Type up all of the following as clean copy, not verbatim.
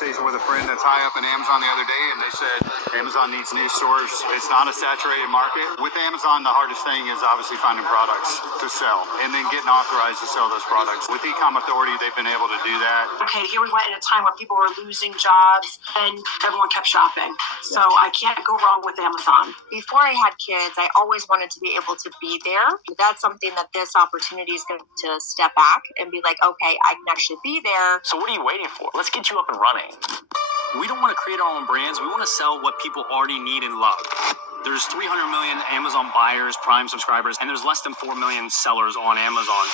conversation with a friend that's high up in Amazon the other day, and they said Amazon needs new stores. It's not a saturated market. With Amazon, the hardest thing is obviously finding products to sell and then getting authorized to sell those products. With Ecom Authority, they've been able to do that. Okay, here we went in a time where people were losing jobs and everyone kept shopping. So I can't go wrong with Amazon. Before I had kids, I always wanted to be able to be there. That's something that this opportunity is going to step back and be like, okay, I can actually be there. So what are you waiting for? Let's get you up and running. We don't want to create our own brands. We want to sell what people already need and love. There's 300 million Amazon buyers, Prime subscribers, and there's less than 4 million sellers on Amazon.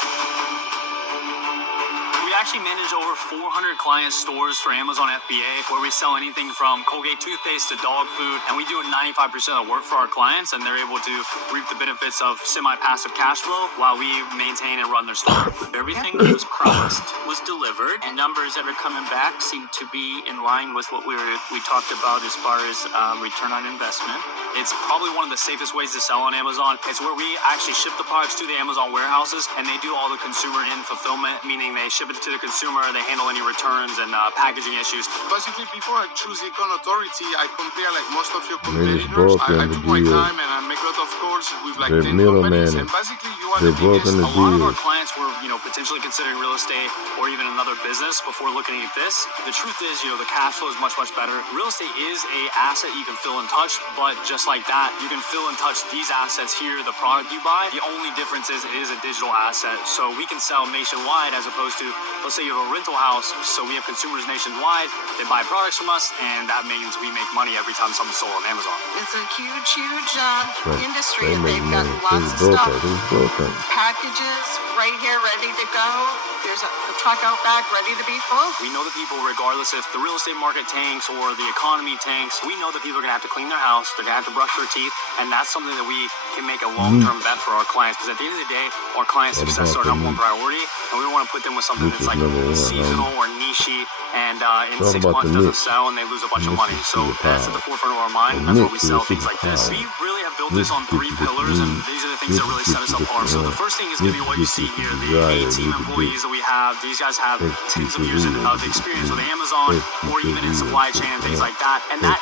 We actually manage over 400 client stores for Amazon FBA, where we sell anything from Colgate toothpaste to dog food, and we do 95% of the work for our clients, and they're able to reap the benefits of semi-passive cash flow while we maintain and run their store. Everything that was promised was delivered, and numbers that are coming back seem to be in line with what we talked about as far as return on investment. It's probably one of the safest ways to sell on Amazon. It's where we actually ship the products to the Amazon warehouses, and they do all the consumer in fulfillment, meaning they ship it to the consumer, they handle any returns and packaging issues. Basically, before I choose Ecom Authority, I compare like most of your competitors. I took my time and I make a lot of calls with like 10 companies, and basically you are the biggest. A lot of our clients were, potentially considering real estate or even another business before looking at this. The truth is, the cash flow is much, much better. Real estate is a asset you can feel and touch, but just like that, you can feel and touch these assets here, the product you buy. The only difference is it is a digital asset. So we can sell nationwide as opposed to, let's say you have a rental house, so we have consumers nationwide, they buy products from us, and that means we make money every time something's sold on Amazon. It's a huge industry, and they've got lots of stuff. Packages right here ready to go. There's a truck out back ready to be full. We know that people, regardless if the real estate market tanks or the economy tanks, we know that people are going to have to clean their house, they're going to have to brush their teeth, and that's something that we can make a long-term bet for our clients, because at the end of the day, our clients' success is our number one priority, and we don't want to put them with something that's like seasonal or niche-y, and in 6 months doesn't sell and they lose a bunch of money. So that's at the forefront of our mind. That's why we sell things like this. We really have built this on 3 pillars, and these are the things that really set us apart. So the first thing is going to be what you see here, the 18 employees that we have. These guys have tens of years of experience with Amazon or even in supply chain and things like that, and that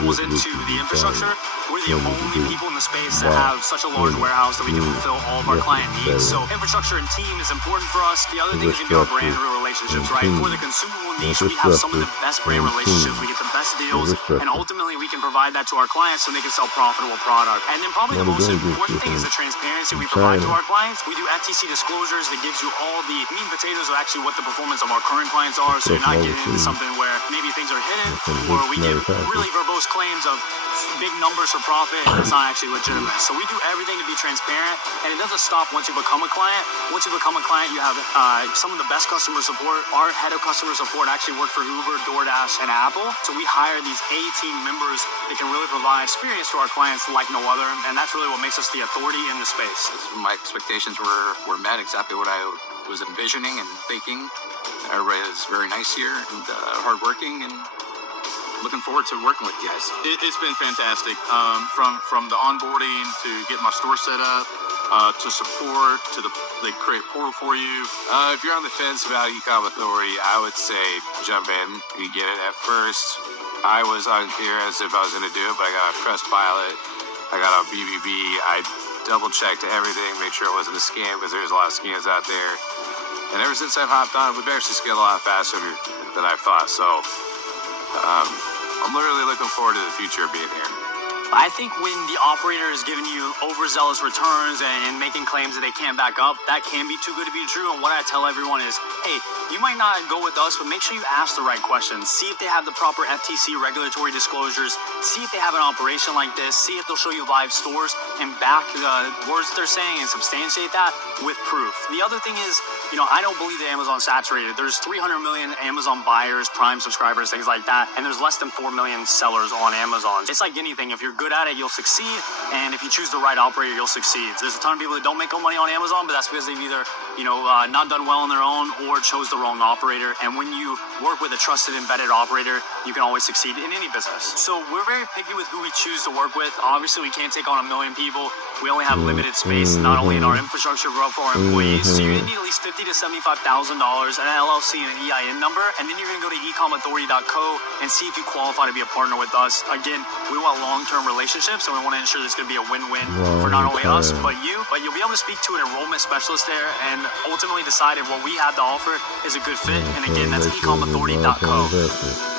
rolls into the infrastructure. We're the only people in the space that have such a large warehouse that we can fulfill all of our client needs. So infrastructure and team is important for us. The other thing is going to be our brand relationships, right? For the consumable niche, we have some of the best brand relationships. We get the best deals, and ultimately we can provide that to our clients so they can sell profitable product. And then probably the most important thing is the transparency we provide to our clients. We do FTC disclosures that gives you all the meat and potatoes of actually what the performance of our current clients are, so you're not getting into something where maybe things are hidden or we give really verbose claims of big numbers for profit and it's not actually legitimate. So we do everything to be transparent, and it doesn't stop once you become a client. Once you become a client, you have some of the best customer support. Our head of customer support actually worked for Uber, DoorDash, and Apple. So we hire these A-team members that can really provide experience to our clients like no other, and that's really what makes us the authority in the space. My expectations were met, exactly what I was envisioning and thinking. Everybody is very nice here and hardworking, and looking forward to working with you guys. It's been fantastic. From the onboarding to getting my store set up, to support, to they create portal for you. If you're on the fence about Ecom Authority, I would say jump in. You get it. At first, I was unclear as if I was going to do it, but I got a Trustpilot, I got a BBB, I double-checked everything, made sure it wasn't a scam, because there's a lot of scams out there. And ever since I've hopped on, we've actually scaled a lot faster than I thought. So I'm literally looking forward to the future of being here. I think when the operator is giving you overzealous returns and making claims that they can't back up, that can be too good to be true. And what I tell everyone is, hey, you might not go with us, but make sure you ask the right questions. See if they have the proper FTC regulatory disclosures. See if they have an operation like this. See if they'll show you live stores and back the words they're saying and substantiate that with proof. The other thing is, I don't believe that Amazon's saturated. There's 300 million Amazon buyers, Prime subscribers, things like that, and there's less than 4 million sellers on Amazon. It's like anything. If you're good at it, you'll succeed, and if you choose the right operator, you'll succeed. There's a ton of people that don't make money on Amazon, but that's because they've either not done well on their own or chose the wrong operator. And when you work with a trusted embedded operator, you can always succeed in any business. So we're very picky with who we choose to work with. Obviously, we can't take on 1 million people. We only have limited space, not only in our infrastructure, but for our employees. So you need at least 50 to $75,000, an LLC and an EIN number, and then you're going to go to ecomauthority.co and see if you qualify to be a partner with us. Again, we want long-term relationships, and we want to ensure there's going to be a win-win for not only us but you. But you'll be able to speak to an enrollment specialist there and ultimately decide if what we have to offer is a good fit. And again, that's ecomauthority.co.